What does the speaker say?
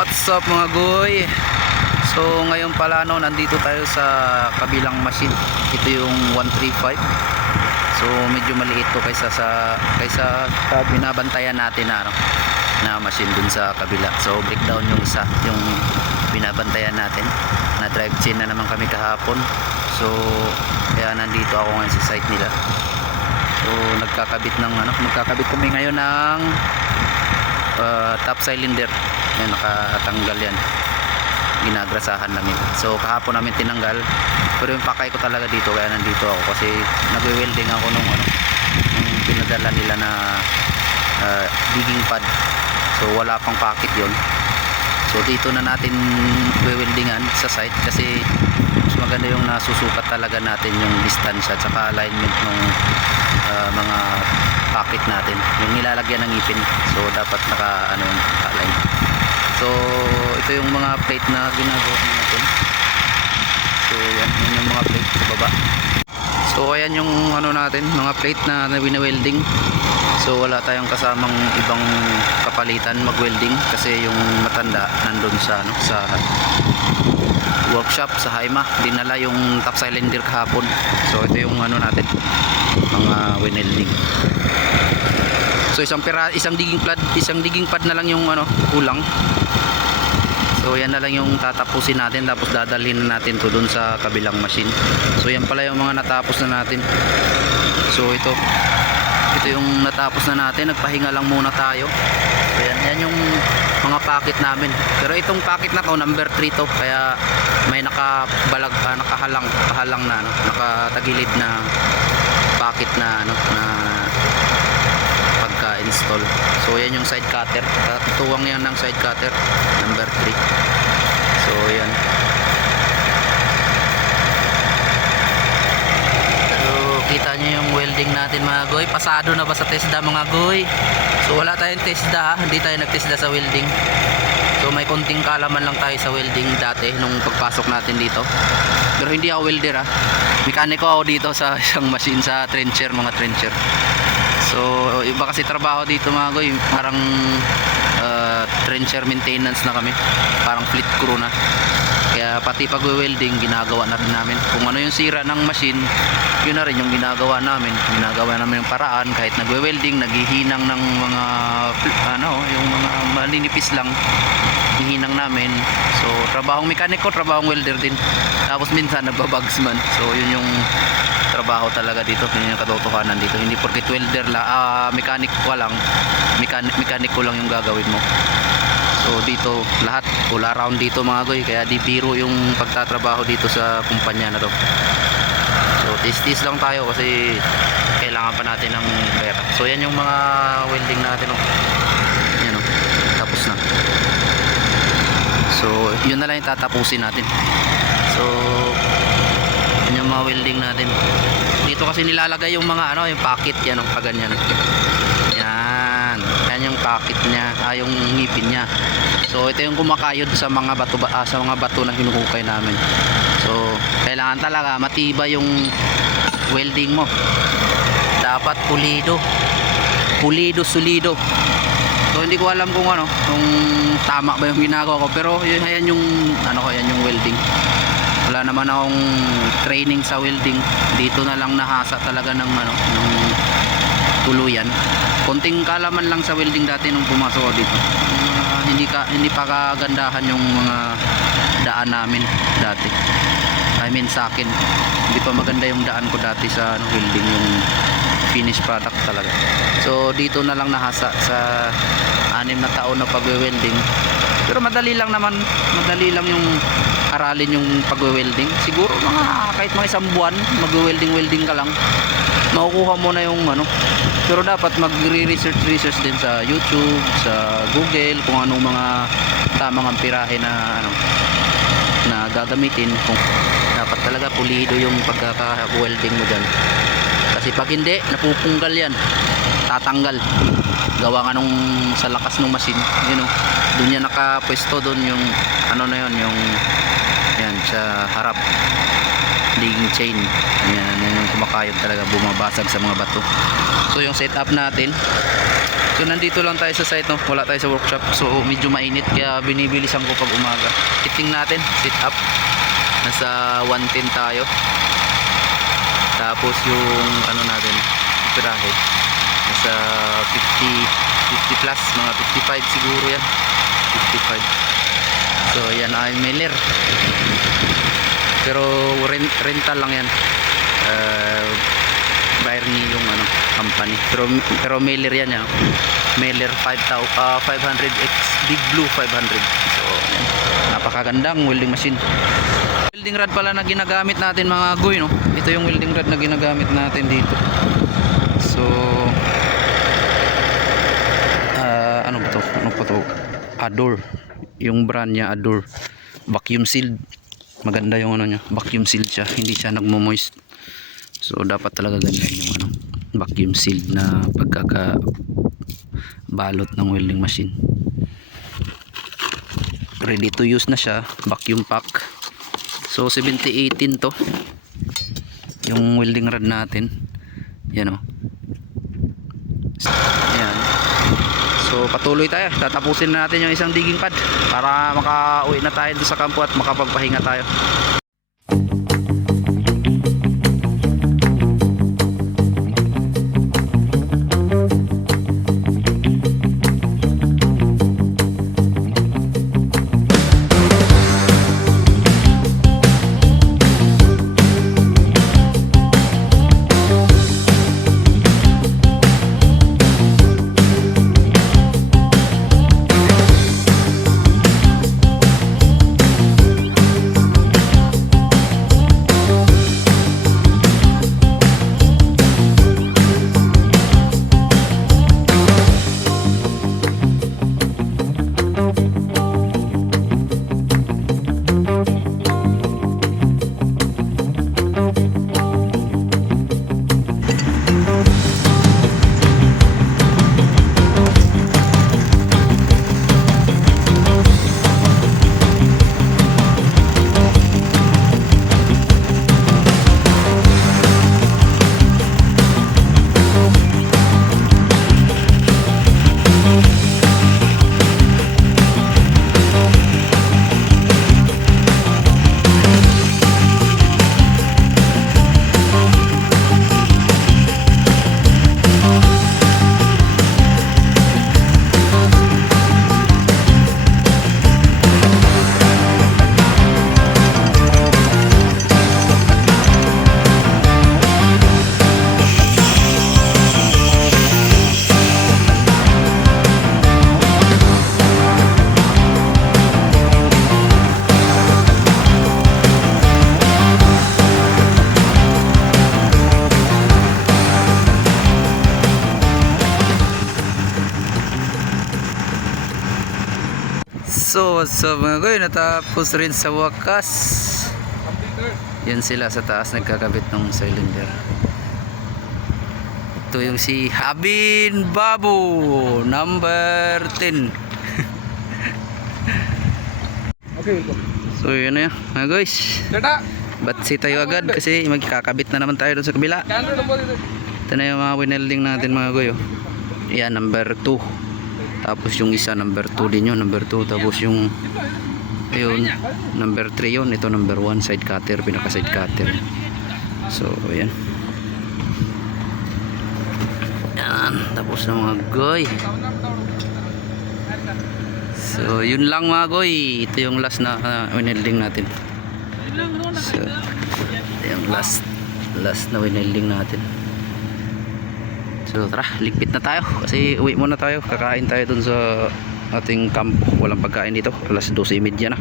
What's up mga goy? So ngayon pala nandito tayo sa kabilang machine. Ito yung 135. So medyo maliit to kaysa sa binabantayan natin na machine dun sa kabila. So breakdown yung isa, yung binabantayan natin. Na drive chain na naman kami kahapon. So kaya nandito ako ngayon sa site nila. So magkakabit kami ngayon ng top cylinder. Yan, nakatanggal yan, ginagrasahan namin. So kahapon namin tinanggal, pero yung pakay ko talaga dito, kaya nandito ako kasi nagwe-welding ako nung pinadala nila na digging pad. So wala pang packet yon. So dito na natin we-weldingan sa site kasi mas maganda yung nasusukat talaga natin yung distansya at saka alignment ng mga packet natin, yung nilalagyan ng ngipin. So dapat naka-align. So ito yung mga plate na ginagawa natin. So yan yung mga plate sa baba. So ayan yung natin, mga plate na wina-welding. So wala tayong kasamang ibang kapalitan mag-welding kasi yung matanda nandun sa workshop sa Haima, dinala yung top cylinder kahapon. So ito yung natin, mga winelding. So isang digging pad na lang yung kulang. So yan na lang yung tatapusin natin, tapos dadalhin na natin to dun sa kabilang machine. So yan pala yung mga natapos na natin. So ito yung natapos na natin, nagpahinga lang muna tayo. So yan yung mga packet namin. Pero itong packet na to, number 3 to, kaya may nakahalang na nakatagilid na packet na pagka-install. So yan yung side cutter, tuwang yan ng side cutter number 3. So yan. Kita nyo yung welding natin mga goy. Pasado na ba sa TESDA mga goy? So wala tayong TESDA, hindi tayo nag-TESDA sa welding. So may konting kaalaman lang tayo sa welding dati nung pagpasok natin dito. Pero hindi ako welder mekaniko ako dito sa isang machine, sa trencher, mga trencher. So iba kasi trabaho dito mga goy, parang trencher maintenance na kami, parang fleet crew na. Kaya pati pag-welding ginagawa na rin namin. Kung ano yung sira ng machine, yun na rin yung ginagawa namin yung paraan. Kahit nagwe-welding, naghihinang ng mga yung mga malinipis lang, hihinang namin. So trabahong mekaniko, trabahong welder din, tapos minsan nagbabagsman. So yun yung trabaho talaga dito, yun yung katotohanan dito. Hindi porket welder mekaniko lang, mekaniko lang yung gagawin mo. So dito lahat all around dito mga goy, kaya di biro yung pagtatrabaho dito sa kumpanya na to. So tis lang tayo kasi kailangan pa natin ng pera. So yan yung mga welding natin yan tapos na. So yun na lang yung tatapusin natin. So yan yung mga welding natin. Dito kasi nilalagay yung mga yung packet yan, paganyan. Yan yung packet niya, yung ngipin niya. So ito yung kumakayod sa mga bato na hinukukay namin. So kailangan talaga matibay yung welding mo. Dapat pulido, solido. So hindi ko alam kung tama ba yung ginagawa ko, pero yan yung yung welding. Wala naman akong training sa welding. Dito na lang nahasa talaga ng tuluyan. Konting kalaman lang sa welding dati nung pumasok ako dito. Hindi pa kagandahan yung mga daan namin dati. I mean sa akin, hindi pa maganda yung daan ko dati sa welding, yung finished product talaga. So dito na lang nahasa sa 6 na taon na pag-welding. Pero madali lang yung aralin yung pag-welding. Siguro kahit mga isang buwan mag-welding ka lang, makukuha mo na yung pero dapat magre-research din sa YouTube, sa Google, kung anong mga tamang amperahe na gagamitin. Kung dapat talaga pulido yung pagkaka-welding mo dyan, kasi pag hindi, napupunggal yan, tatanggal. Gawa nga sa lakas ng machine, doon yan nakapwesto, doon yung yung yan sa harap, digging chain. Yan yung kumakayod talaga, bumabasag sa mga bato. So yung setup natin, So nandito lang tayo sa site, no? Wala tayo sa workshop. So medyo mainit kaya binibilisan ko pag umaga. Fitting natin, sit up. Nasa 110 tayo. Tapos yung ano natin, pirahe. Nasa 50 plus, mga 55 siguro yan. 55. So yan ay mailer. Pero rental lang yan. Bayarni yung ano, company. Pero mailer yan yan. Mailer 500X Big Blue 500. So yan. Napakagandang welding machine. Welding rod pala na ginagamit natin mga goy, no? Ito yung welding rod na ginagamit natin dito. So ano ba to? Ano pa to? Ador. Yung brand niya Ador. Vacuum sealed. Maganda yung ano niya. Vacuum sealed siya. Hindi siya nagmo-moist. So dapat talaga ganyan yung ano, vacuum sealed na pagkakabalot ng welding machine. Ready to use na siya. Vacuum pack. So 7018 to. Yung welding rod natin. Yan o. Yan. So patuloy tayo, tatapusin na natin yung isang digging pad para makauwi na tayo sa kampo at makapagpahinga tayo. So what's up mga goy, natapos rin sa wakas. Yan sila sa taas nagkakabit ng cylinder. Ito yung si Habin Babu number 10. Okay. So yun na yun mga guys. Batsi tayo agad kasi magkakabit na naman tayo doon sa kabila. Ito na yung mga winelding natin mga goy. Yan number 2. Tapos yung isa number 2 din yun, number 2. Tapos yung ayun, number 3 yun. Ito number 1, side cutter, pinaka side cutter. So ayan. Yan, tapos na mga goy. So yun lang mga goy. Ito yung last na winelding natin. So ito yung last na winelding natin. So tara, ligpit na tayo kasi uwi muna tayo, kakain tayo dun sa ating kampo. Walang pagkain dito, alas 12:30 na.